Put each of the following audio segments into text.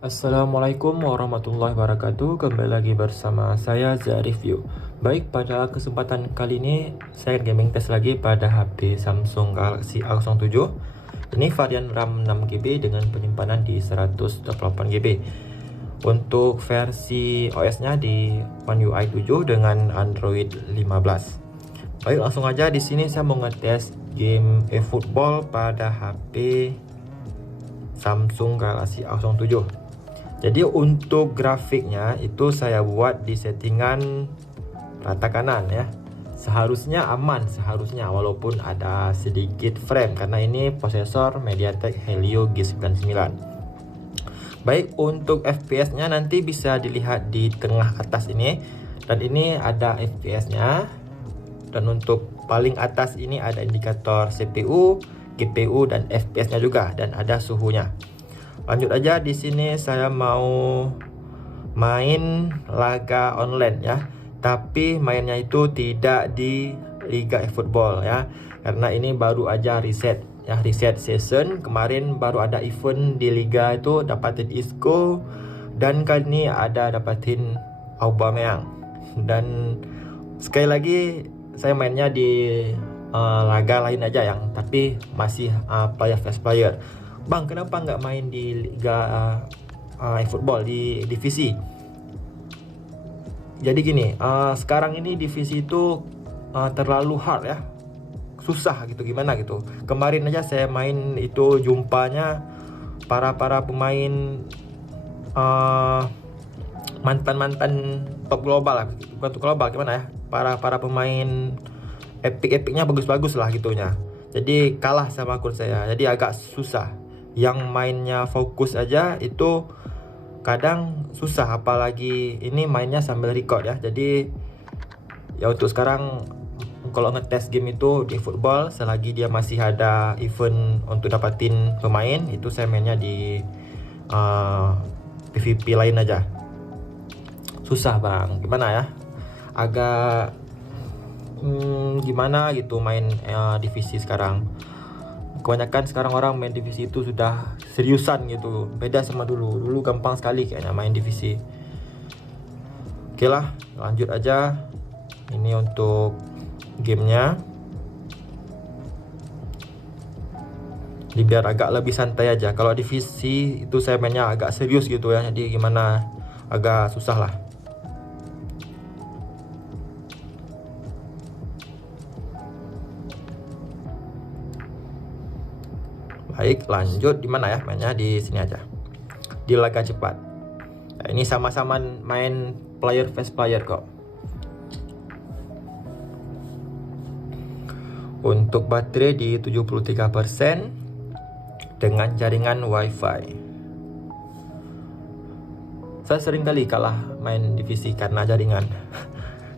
Assalamualaikum warahmatullahi wabarakatuh. Kembali lagi bersama saya zydreview. Baik, pada kesempatan kali ini saya gaming test lagi pada HP Samsung Galaxy A07. Ini varian RAM 6GB dengan penyimpanan di 128GB. Untuk versi OS-nya di One UI 7 dengan Android 15. Baik, langsung aja di sini saya mau ngetes game eFootball pada HP Samsung Galaxy A07. Jadi untuk grafiknya itu saya buat di settingan rata kanan ya. Seharusnya aman, seharusnya, walaupun ada sedikit frame karena ini prosesor MediaTek Helio G99. Baik, untuk FPS-nya nanti bisa dilihat di tengah atas ini, dan ini ada FPS-nya. Dan untuk paling atas ini ada indikator CPU, GPU dan FPS-nya juga, dan ada suhunya. Lanjut aja, di sini saya mau main laga online ya. Tapi mainnya itu tidak di Liga eFootball ya. Karena ini baru aja reset ya, reset season. Kemarin baru ada event di liga itu dapatin Isco, dan kali ini ada dapatin Powerbank. Dan sekali lagi saya mainnya di laga lain aja yang tapi masih player versus player. Bang, kenapa nggak main di Liga eFootball di divisi? Jadi gini, sekarang ini divisi itu terlalu hard ya, susah gitu, gimana gitu. Kemarin aja saya main itu jumpanya para pemain mantan top global lah, bukan top global, gimana ya, para pemain epicnya bagus-bagus lah gitunya. Jadi kalah sama akun saya, jadi agak susah. Yang mainnya fokus aja itu kadang susah, apalagi ini mainnya sambil record ya. Jadi ya untuk sekarang kalau ngetes game itu di football, selagi dia masih ada event untuk dapatin pemain, itu saya mainnya di PvP lain aja. Susah bang, gimana ya, agak gimana gitu main divisi sekarang. Kebanyakan sekarang orang main divisi itu sudah seriusan gitu, beda sama dulu. Dulu gampang sekali kayaknya main divisi. Oke lah, lanjut aja. Ini untuk gamenya, biar agak lebih santai aja. Kalau divisi itu saya mainnya agak serius gitu ya, jadi gimana, agak susah lah. Baik, lanjut. Di mana ya mainnya? Di sini aja, di laga cepat. Nah, ini sama-sama main player versus player kok. Untuk baterai di 73% dengan jaringan WiFi. Saya sering kali kalah main divisi karena jaringan.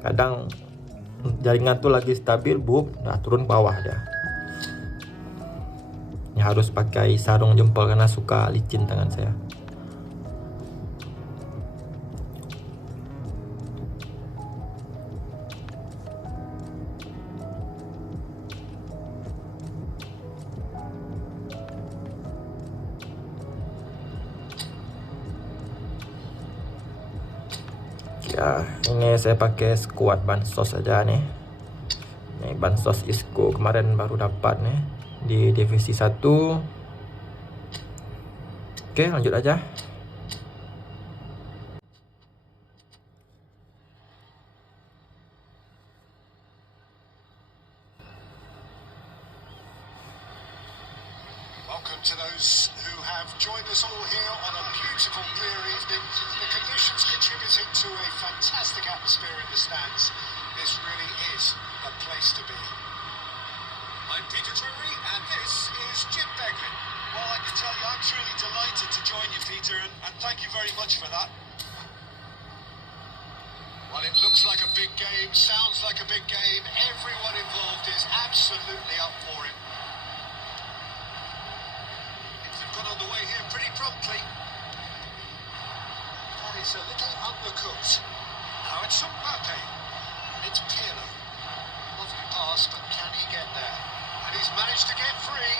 Kadang jaringan tuh lagi stabil, nah turun bawah dah. Harus pakai sarung jempol karena suka licin tangan saya. Ya, ini saya pakai squad bansos aja nih. Ini bansos Isco kemarin baru dapat nih di divisi 1. Oke, lanjut aja. Welcome to those who have joined us all here on a beautiful clear evening. The conditions contributing to a fantastic atmosphere in the stands. This really is a place to be. I'm Peter Drury, and this is Jim Beglin. Well, I can tell you, I'm truly delighted to join you, Peter, and thank you very much for that. Well, it looks like a big game, sounds like a big game. Everyone involved is absolutely up for it. Things have got on the way here pretty promptly. That is a little undercooked. Now it's Mbappe. It's Pirlo. Lovely pass, but can he get there? And he's managed to get free.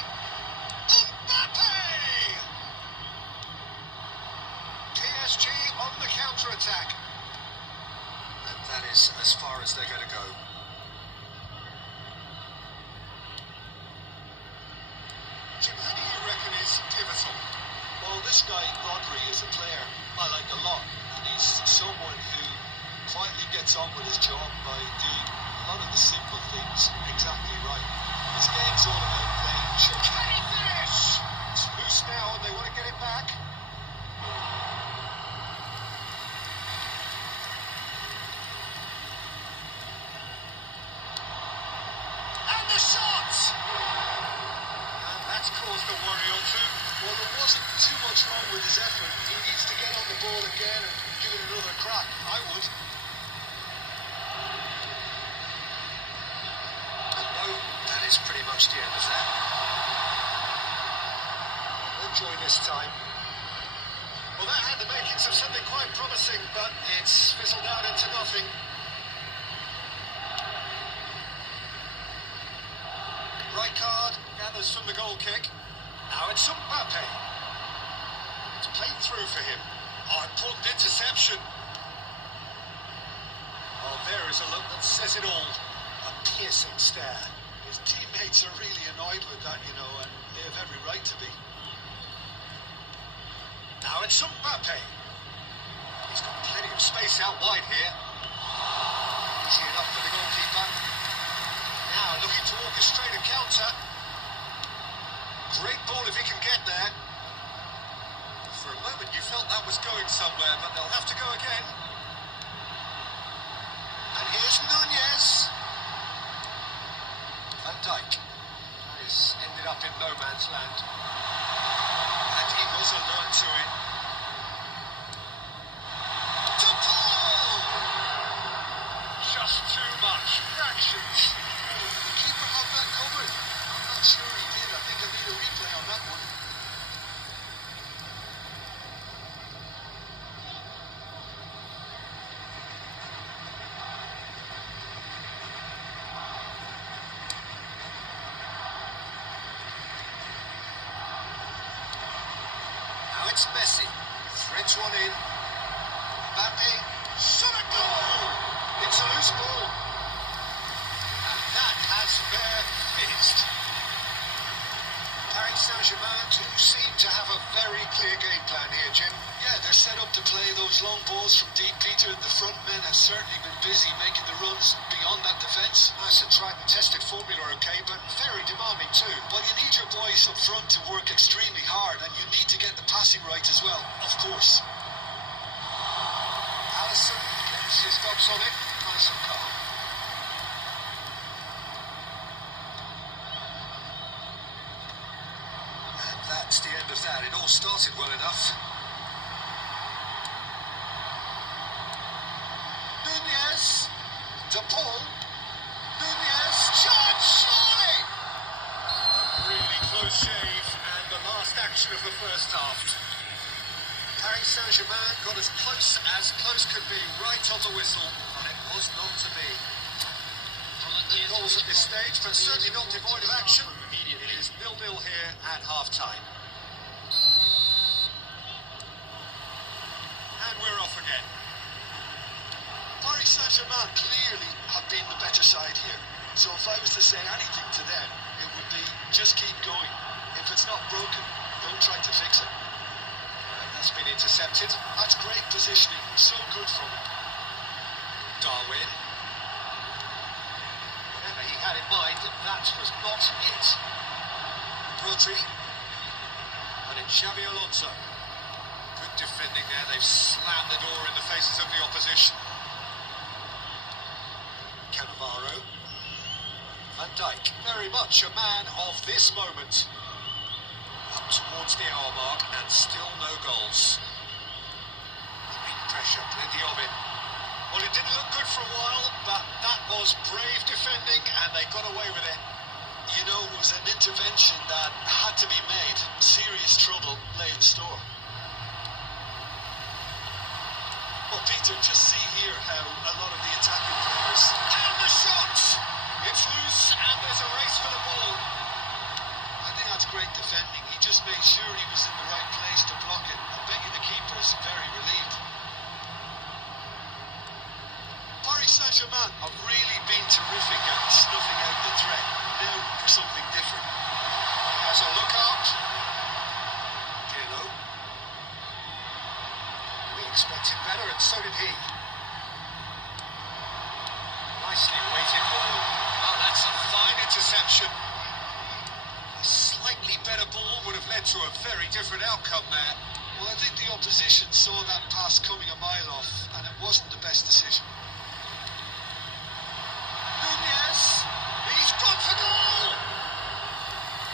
Mbappe! guy, Rodri, is a player I like a lot, and he's someone who quietly gets on with his job by doing a lot of the simple things exactly right. His game's all about playing church. Can he finish? It's loose now and they want to get it back. And the shot! And that's caused a worry or two. Well, there wasn't too much wrong with his effort. He needs to get on the ball again and give it another crack. I would. That is pretty much the end of that. Enjoy this time. Well, that had the makings of something quite promising, but it's fizzled out into nothing. Right card gathers from the goal kick. Now it's Mbappe. It's played through for him. Oh, important interception. Oh, there is a look that says it all. A piercing stare. His teammates are really annoyed with that, you know, and they have every right to be. Now it's Mbappe. He's got plenty of space out wide here. Easy enough for the goalkeeper. Now looking to orchestrate a counter. Great ball if he can get there. For a moment you felt that was going somewhere, but they'll have to go again. And here's Nunez. Van Dijk has ended up in no man's land. And he was alert to it. Tempur! Just too much. Fractions. The keeper had that covered. I'm not sure he did. I think he'll need a replay on that one. It's Messi, threads one in. Mbappe, shot a goal! It's a loose ball. And that has fizzed. Paris Saint-Germain do seem to have a very clear game plan here, Jim. Yeah, they're set up to play those long balls from deep. Peter, the front men have certainly been busy making the runs beyond that defence. That's a tried and tested formula, okay, but very demanding too. Well, you need your boys up front to work extremely hard, and you need to get the passing right as well, of course. Allison gets his dogs on it. Nice and calm. And that's the end of that. It all started well enough. Nunez. De Paul. Nunez. Shot! Surely! A really close shave, and the last action of the first half. Paris Saint-Germain got as close could be, right on the whistle, and it was not to be. Goals at this stage, but certainly not devoid of action. It is 0-0 here at half-time. And we're off again. Paris Saint-Germain clearly have been the better side here. So if I was to say anything to them, it would be just keep going. If it's not broken, don't try to fix it. That's been intercepted. That's great positioning. So good from him. Darwin. Whatever he had in mind, that was not it. Rodri. And it's Xabi Alonso. Good defending there. They've slammed the door in the faces of the opposition. Cannavaro. Van Dijk. Very much a man of this moment. Up towards the hour mark and still no goals. Big pressure, plenty of it. Well, it didn't look good for a while, but that was brave defending and they got away with it. You know, it was an intervention that had to be made. Serious trouble lay in store. Well, Peter, just see here how a lot of the attacking players... And the shot! It's loose and there's a race for the ball. I think that's great defending. He just made sure he was in the right place to block it. I bet you the keeper's very relieved. Paris Saint-Germain have really been terrific at snuffing out the threat. Now for something different. Has a look up. Gillo. better ball would have led to a very different outcome there. Well, I think the opposition saw that pass coming a mile off, and it wasn't the best decision. Nunez, he's gone for goal!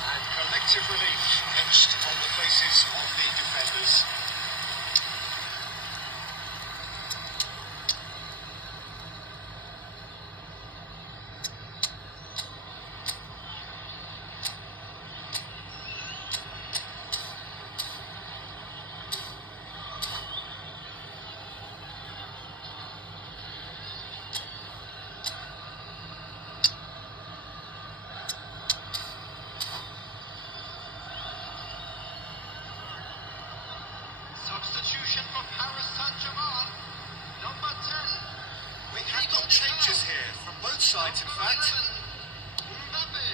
And collective relief etched on the faces of the defenders. Substitution for Paris Saint-Germain, number 10. We have got changes here from both sides, in fact. Mbappe,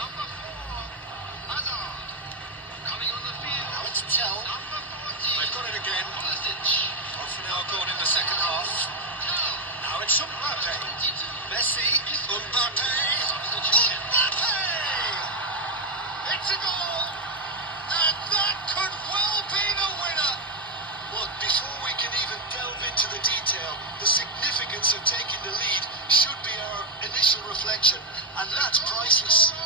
number 4, Hazard, coming on the field. Now it's Tell. Number 14, They've got it again. Pulisic. Half an hour gone in the second half. Now it's Mbappe. 22. Messi. Mbappe. Mbappe! It's a goal! And that could well be the winner! Well, before we can even delve into the detail, the significance of taking the lead should be our initial reflection, and that's priceless.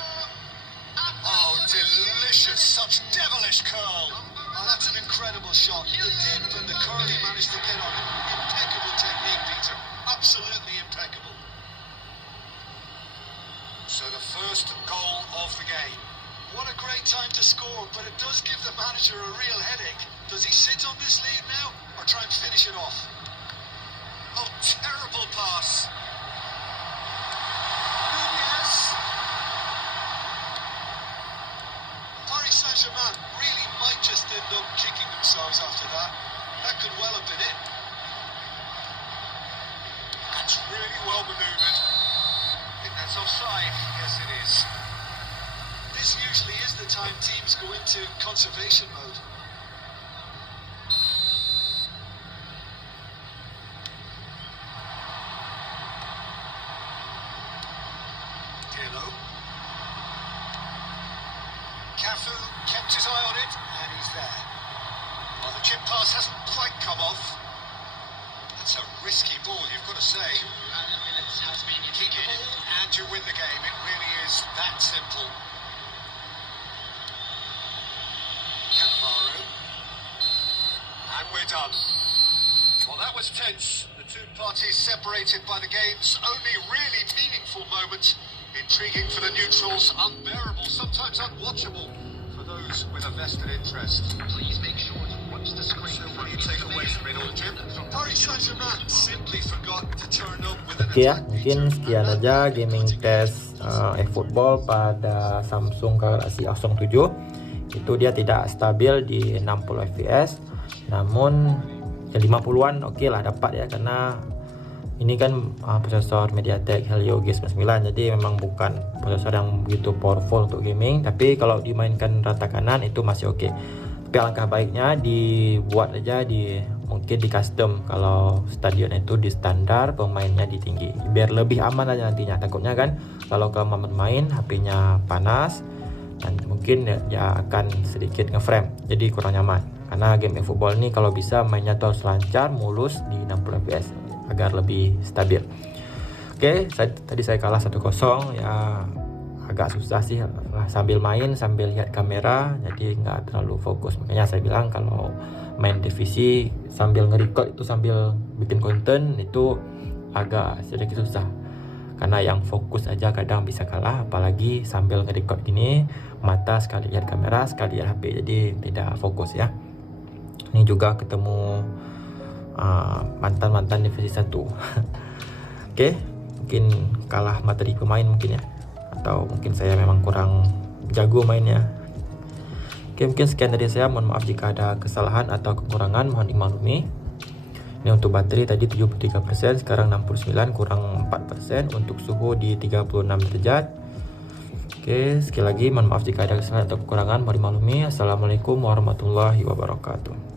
Oh, delicious! Such devilish curl! Oh, that's an incredible shot. The dip and the curl he managed to get on it. Impeccable technique, Peter. Absolutely impeccable. So the first goal of the game. What a great time to score, but it does give the manager a real headache. Does he sit on this lead now, or try and finish it off? Oh, terrible pass. Nunez. Paris Saint-Germain really might just end up kicking themselves after that. That could well have been it. That's really well manoeuvred. I think that's offside. Yes, it is. This usually is the time teams go into conservation mode. Hello. Cafu kept his eye on it, and he's there. Well, the chip pass hasn't quite come off. That's a risky ball, you've got to say. 2 added minutes has been Keep the indicated. ball and you win the game. It really is that simple. And we're done. Well, that was tense. The two parties separated by the game's only really meaningful moment. Intriguing for the neutrals, unbearable, sometimes unwatchable for those with a vested interest. Please make sure to watch the screen. So what do you take away from it all, Jim? Paris Saint-Germain simply forgot to turn up with an Oke ya, attack. mungkin sekian aja gaming test eFootball pada Samsung Galaxy A07. Itu dia tidak stabil di 60 fps, namun ya 50-an oke lah dapat ya, karena ini kan prosesor MediaTek Helio G99, jadi memang bukan prosesor yang begitu powerful untuk gaming, tapi kalau dimainkan rata kanan itu masih oke. Tapi alangkah baiknya dibuat aja mungkin di custom, kalau stadion itu di standar, pemainnya di tinggi, biar lebih aman aja nantinya. Takutnya kan kalau kelamaan main HP-nya panas dan mungkin ya akan sedikit ngeframe, jadi kurang nyaman. Karena game eFootball ini kalau bisa mainnya terus lancar, mulus di 60 fps agar lebih stabil. Oke, tadi saya kalah 1-0 ya, agak susah sih sambil main sambil lihat kamera, jadi nggak terlalu fokus. Makanya saya bilang kalau main divisi sambil nge-record itu sambil bikin konten itu agak sedikit susah, karena yang fokus aja kadang bisa kalah, apalagi sambil nge-record gini, mata sekali lihat kamera sekali lihat HP, jadi tidak fokus ya. Ini juga ketemu mantan-mantan divisi 1. Oke, mungkin kalah materi pemain mungkin ya, atau mungkin saya memang kurang jago mainnya. Oke, mungkin sekian dari saya. Mohon maaf jika ada kesalahan atau kekurangan, mohon dimaklumi. Ini untuk baterai tadi 73%, sekarang 69, kurang 4%. Untuk suhu di 36 derajat. Oke, sekali lagi mohon maaf jika ada kesalahan atau kekurangan, mohon dimaklumi. Assalamualaikum warahmatullahi wabarakatuh.